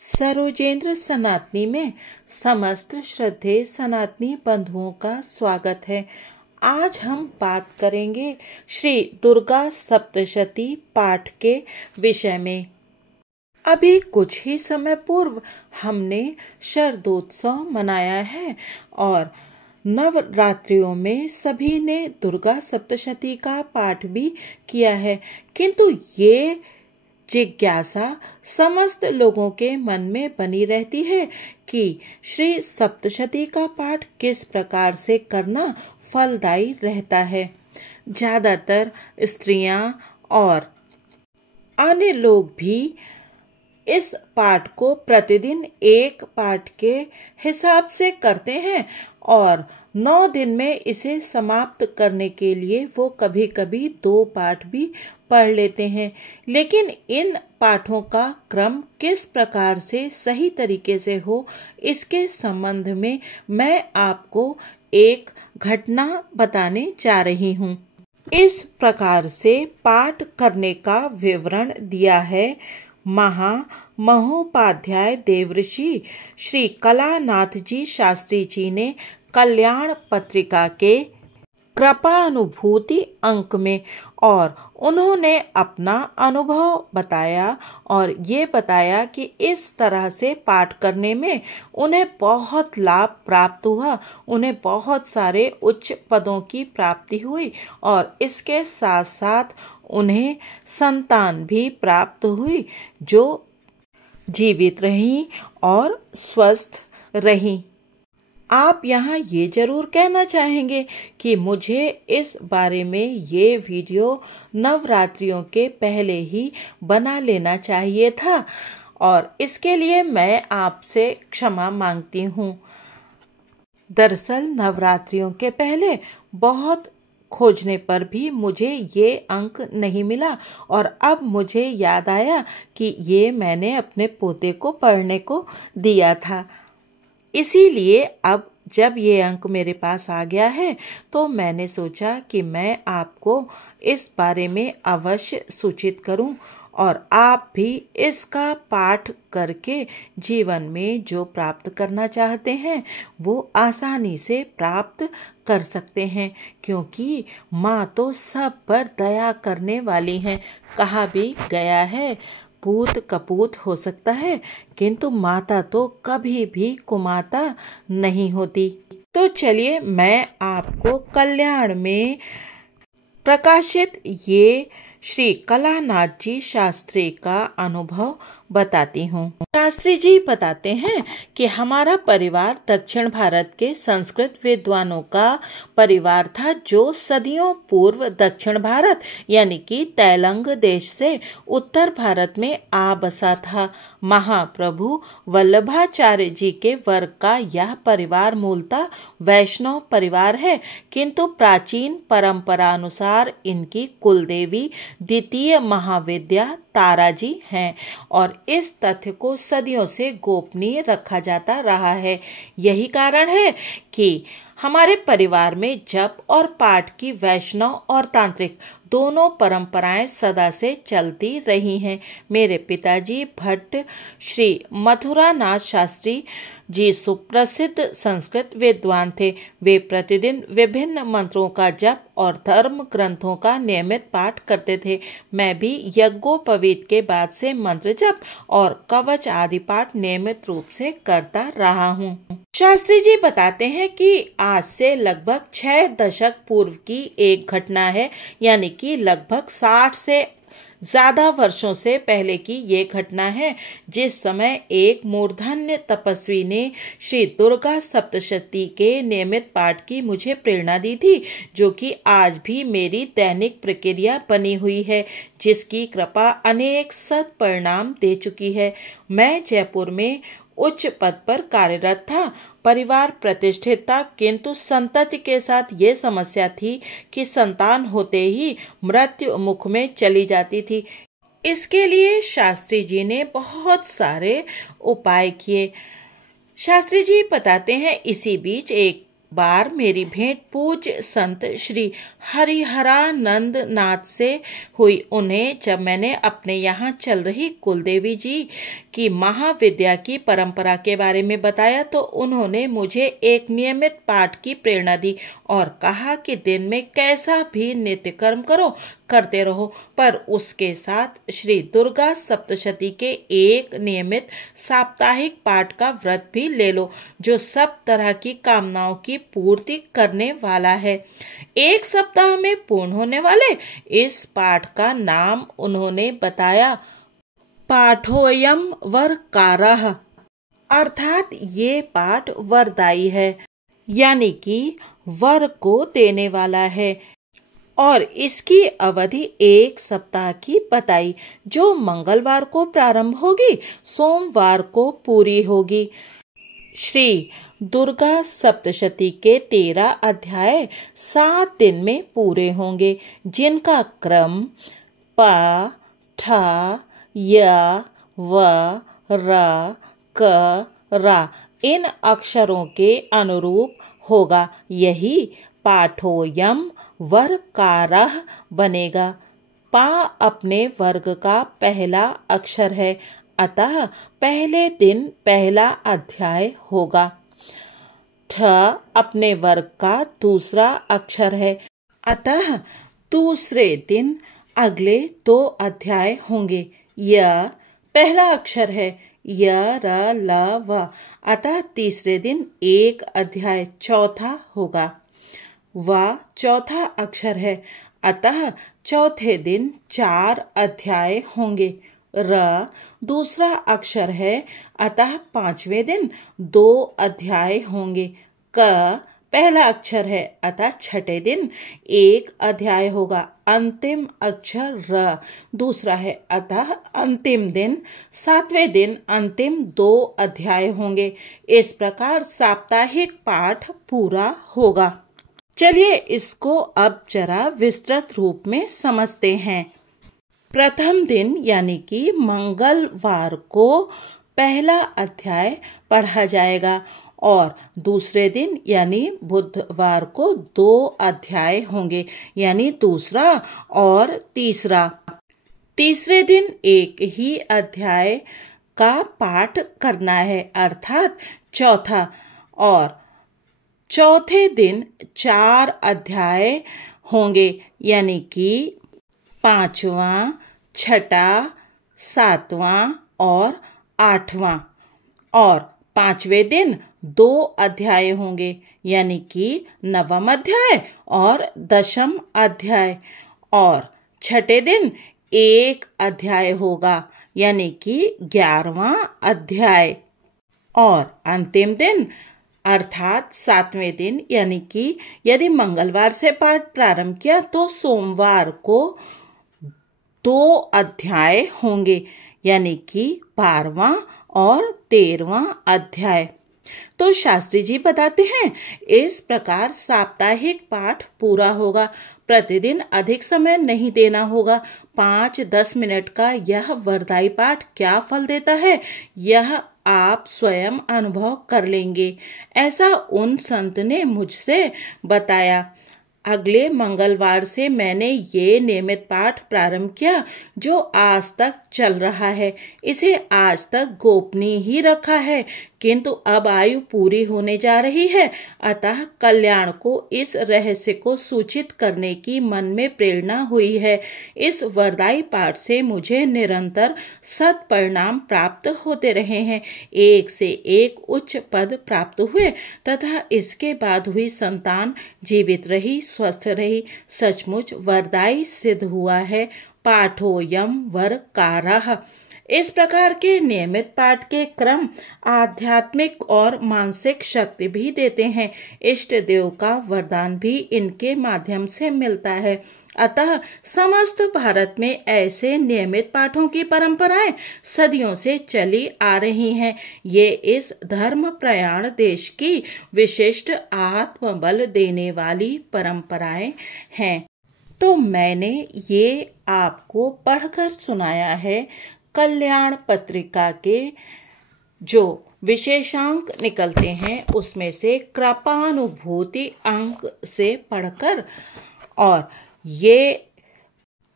सरोजेंद्र सनातनी में समस्त श्रद्धेय सनातनी बंधुओं का स्वागत है। आज हम बात करेंगे श्री दुर्गा सप्तशती पाठ के विषय में। अभी कुछ ही समय पूर्व हमने शरदोत्सव मनाया है और नवरात्रियों में सभी ने दुर्गा सप्तशती का पाठ भी किया है, किंतु ये जिज्ञासा समस्त लोगों के मन में बनी रहती है कि श्री सप्तशती का पाठ किस प्रकार से करना फलदायी रहता है। ज्यादातर स्त्रियां और अन्य लोग भी इस पाठ को प्रतिदिन एक पाठ के हिसाब से करते हैं और 9 दिन में इसे समाप्त करने के लिए वो कभी कभी 2 पाठ भी पढ़ लेते हैं। लेकिन इन पाठों का क्रम किस प्रकार से सही तरीके से हो, इसके संबंध में मैं आपको एक घटना बताने जा रही हूँ। इस प्रकार से पाठ करने का विवरण दिया है महोपाध्याय देवऋषि श्री कलानाथ जी शास्त्री जी ने कल्याण पत्रिका के कृपानुभूति अंक में, और उन्होंने अपना अनुभव बताया और ये बताया कि इस तरह से पाठ करने में उन्हें बहुत लाभ प्राप्त हुआ, उन्हें बहुत सारे उच्च पदों की प्राप्ति हुई और इसके साथ साथ उन्हें संतान भी प्राप्त हुई जो जीवित रहीं और स्वस्थ रहीं। आप यहाँ ये जरूर कहना चाहेंगे कि मुझे इस बारे में ये वीडियो नवरात्रियों के पहले ही बना लेना चाहिए था और इसके लिए मैं आपसे क्षमा मांगती हूँ। दरअसल नवरात्रियों के पहले बहुत खोजने पर भी मुझे ये अंक नहीं मिला और अब मुझे याद आया कि ये मैंने अपने पोते को पढ़ने को दिया था। इसीलिए अब जब ये अंक मेरे पास आ गया है तो मैंने सोचा कि मैं आपको इस बारे में अवश्य सूचित करूं और आप भी इसका पाठ करके जीवन में जो प्राप्त करना चाहते हैं वो आसानी से प्राप्त कर सकते हैं, क्योंकि माँ तो सब पर दया करने वाली हैं। कहा भी गया है, पूत कपूत हो सकता है किंतु माता तो कभी भी कुमाता नहीं होती। तो चलिए मैं आपको कल्याण में प्रकाशित ये श्री कलानाथ जी शास्त्री का अनुभव बताती हूँ। शास्त्री जी बताते हैं कि हमारा परिवार दक्षिण भारत के संस्कृत विद्वानों का परिवार था, जो सदियों पूर्व दक्षिण भारत यानी कि तैलंग देश से उत्तर भारत में आ बसा था। महाप्रभु वल्लभाचार्य जी के वर्ग का यह परिवार मूलतः वैष्णव परिवार है, किंतु प्राचीन परंपरा अनुसार इनकी कुलदेवी द्वितीय महाविद्या तारा जी हैं और इस तथ्य को सदियों से गोपनीय रखा जाता रहा है। यही कारण है कि हमारे परिवार में जप और पाठ की वैष्णव और तांत्रिक दोनों परंपराएं सदा से चलती रही हैं। मेरे पिताजी भट्ट श्री मथुरानाथ शास्त्री जी सुप्रसिद्ध संस्कृत विद्वान थे। वे प्रतिदिन विभिन्न मंत्रों का जप और धर्म ग्रंथों का नियमित पाठ करते थे। मैं भी यज्ञोपवीत के बाद से मंत्र जप और कवच आदि पाठ नियमित रूप से करता रहा हूँ। शास्त्री जी बताते हैं कि आज से लगभग 6 दशक पूर्व की एक घटना है, यानी कि लगभग 60 से ज्यादा वर्षों से पहले की ये घटना है, जिस समय एक मूर्धन्य तपस्वी ने श्री दुर्गा सप्तशती के नियमित पाठ की मुझे प्रेरणा दी थी, जो कि आज भी मेरी दैनिक प्रक्रिया बनी हुई है, जिसकी कृपा अनेक सत्परिणाम दे चुकी है। मैं जयपुर में उच्च पद पर कार्यरत था। परिवार प्रतिष्ठित था, किंतु संतति के साथ ये समस्या थी कि संतान होते ही मृत्यु मुख में चली जाती थी। इसके लिए शास्त्री जी ने बहुत सारे उपाय किए। शास्त्री जी बताते हैं, इसी बीच एक बार मेरी भेंट पूज्य संत श्री हरिहरानंद नाथ से हुई। उन्हें जब मैंने अपने यहाँ चल रही कुलदेवी जी की महाविद्या की परंपरा के बारे में बताया तो उन्होंने मुझे एक नियमित पाठ की प्रेरणा दी और कहा कि दिन में कैसा भी नित्य कर्म करते रहो, पर उसके साथ श्री दुर्गा सप्तशती के एक नियमित साप्ताहिक पाठ का व्रत भी ले लो, जो सब तरह की कामनाओं की पूर्ति करने वाला है। 1 सप्ताह में पूर्ण होने वाले इस पाठ का नाम उन्होंने बताया पाठोयम वरकारः, अर्थात ये पाठ वरदायी है, यानी कि वर को देने वाला है, और इसकी अवधि 1 सप्ताह की बताई, जो मंगलवार को प्रारंभ होगी, सोमवार को पूरी होगी। श्री दुर्गा सप्तशती के 13 अध्याय 7 दिन में पूरे होंगे, जिनका क्रम प, ठ, य, व, र, क, रा इन अक्षरों के अनुरूप होगा। यही पाठोयम वरकारः बनेगा। पा अपने वर्ग का पहला अक्षर है, अतः पहले दिन पहला अध्याय होगा। ठ अपने वर्ग का दूसरा अक्षर है, अतः दूसरे दिन अगले 2 अध्याय होंगे। य पहला अक्षर है, य, र, ल, व, अतः तीसरे दिन 1 अध्याय चौथा होगा। व चौथा अक्षर है, अतः चौथे दिन 4 अध्याय होंगे। र दूसरा अक्षर है, अतः 5वें दिन 2 अध्याय होंगे। क पहला अक्षर है, अतः 6ठे दिन 1 अध्याय होगा। अंतिम अक्षर र दूसरा है, अतः अंतिम दिन 7वें दिन अंतिम 2 अध्याय होंगे। इस प्रकार साप्ताहिक पाठ पूरा होगा। चलिए इसको अब जरा विस्तृत रूप में समझते हैं। प्रथम दिन यानी कि मंगलवार को पहला अध्याय पढ़ा जाएगा और दूसरे दिन यानी बुधवार को 2 अध्याय होंगे, यानी दूसरा और तीसरा। तीसरे दिन एक ही अध्याय का पाठ करना है, अर्थात चौथा, और चौथे दिन 4 अध्याय होंगे, यानी कि 5वां, 6ठा, 7वां और 8वां, और 5वें दिन 2 अध्याय होंगे, यानी कि 9वां अध्याय और 10वां अध्याय, और 6ठे दिन 1 अध्याय होगा, यानी कि 11वां अध्याय, और अंतिम दिन अर्थात 7वें दिन, यानी कि यदि मंगलवार से पाठ प्रारंभ किया तो सोमवार को 2 अध्याय होंगे, यानी कि 12वां और 13वां अध्याय। तो शास्त्री जी बताते हैं, इस प्रकार साप्ताहिक पाठ पूरा होगा। प्रतिदिन अधिक समय नहीं देना होगा। 5-10 मिनट का यह वरदाई पाठ क्या फल देता है, यह आप स्वयं अनुभव कर लेंगे। ऐसा उन संत ने मुझसे बताया। अगले मंगलवार से मैंने ये नियमित पाठ प्रारंभ किया, जो आज तक चल रहा है। इसे आज तक गोपनीय ही रखा है, किंतु अब आयु पूरी होने जा रही है, अतः कल्याण को इस रहस्य को सूचित करने की मन में प्रेरणा हुई है। इस वरदाई पाठ से मुझे निरंतर सत्परिणाम प्राप्त होते रहे हैं। एक से एक उच्च पद प्राप्त हुए तथा इसके बाद हुई संतान जीवित रही, स्वस्थ रही। सचमुच वरदाई सिद्ध हुआ है। पाठोयम वरकारः। इस प्रकार के नियमित पाठ के क्रम आध्यात्मिक और मानसिक शक्ति भी देते हैं। इष्ट देव का वरदान भी इनके माध्यम से मिलता है। अतः समस्त भारत में ऐसे नियमित पाठों की परंपराएं सदियों से चली आ रही हैं। ये इस धर्म प्रयाण देश की विशिष्ट आत्मबल देने वाली परंपराएं हैं। तो मैंने ये आपको पढ़कर सुनाया है कल्याण पत्रिका के जो विशेषांक निकलते हैं उसमें से कृपानुभूति अंक से पढ़कर और ये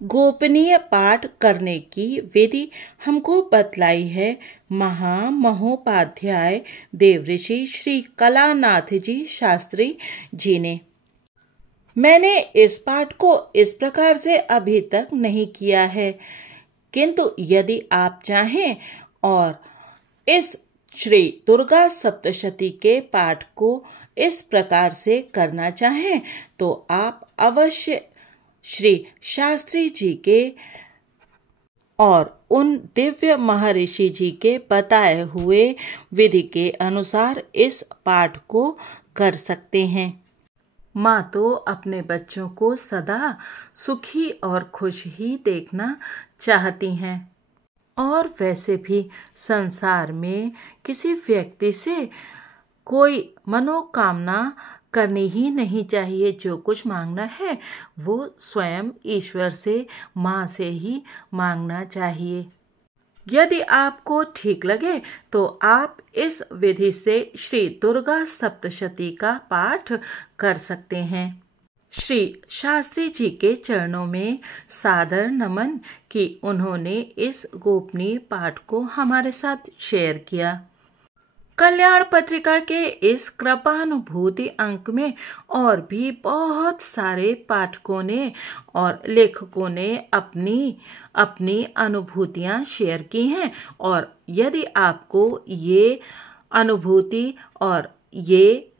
गोपनीय पाठ करने की विधि हमको बतलाई है महामहोपाध्याय देवऋषि श्री कलानाथ जी शास्त्री जी ने। मैंने इस पाठ को इस प्रकार से अभी तक नहीं किया है, किंतु यदि आप चाहें और इस श्री दुर्गा सप्तशती के पाठ को इस प्रकार से करना चाहें तो आप अवश्य श्री शास्त्री जी के और उन दिव्य महर्षि जी के बताए हुए विधि के अनुसार इस पाठ को कर सकते हैं। माँ तो अपने बच्चों को सदा सुखी और खुश ही देखना चाहती हैं, और वैसे भी संसार में किसी व्यक्ति से कोई मनोकामना करनी ही नहीं चाहिए। जो कुछ मांगना है वो स्वयं ईश्वर से, माँ से ही मांगना चाहिए। यदि आपको ठीक लगे तो आप इस विधि से श्री दुर्गा सप्तशती का पाठ कर सकते हैं। श्री शास्त्री जी के चरणों में सादर नमन कि उन्होंने इस गोपनीय पाठ को हमारे साथ शेयर किया। कल्याण पत्रिका के इस कृपानुभूति अंक में और भी बहुत सारे पाठकों ने और लेखकों ने अपनी अपनी अनुभूतियां शेयर की हैं, और यदि आपको ये अनुभूति और ये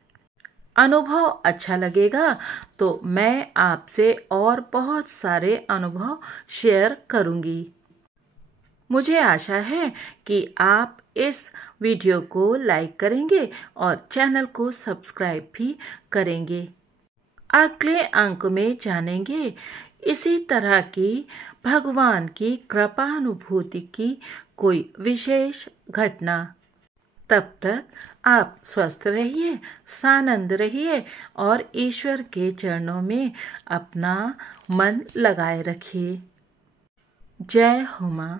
अनुभव अच्छा लगेगा तो मैं आपसे और बहुत सारे अनुभव शेयर करूंगी। मुझे आशा है कि आप इस वीडियो को लाइक करेंगे और चैनल को सब्सक्राइब भी करेंगे। अगले अंक में जानेंगे इसी तरह की भगवान की कृपानुभूति की कोई विशेष घटना। तब तक आप स्वस्थ रहिए, सानंद रहिए और ईश्वर के चरणों में अपना मन लगाए रखिए। जय हो मां।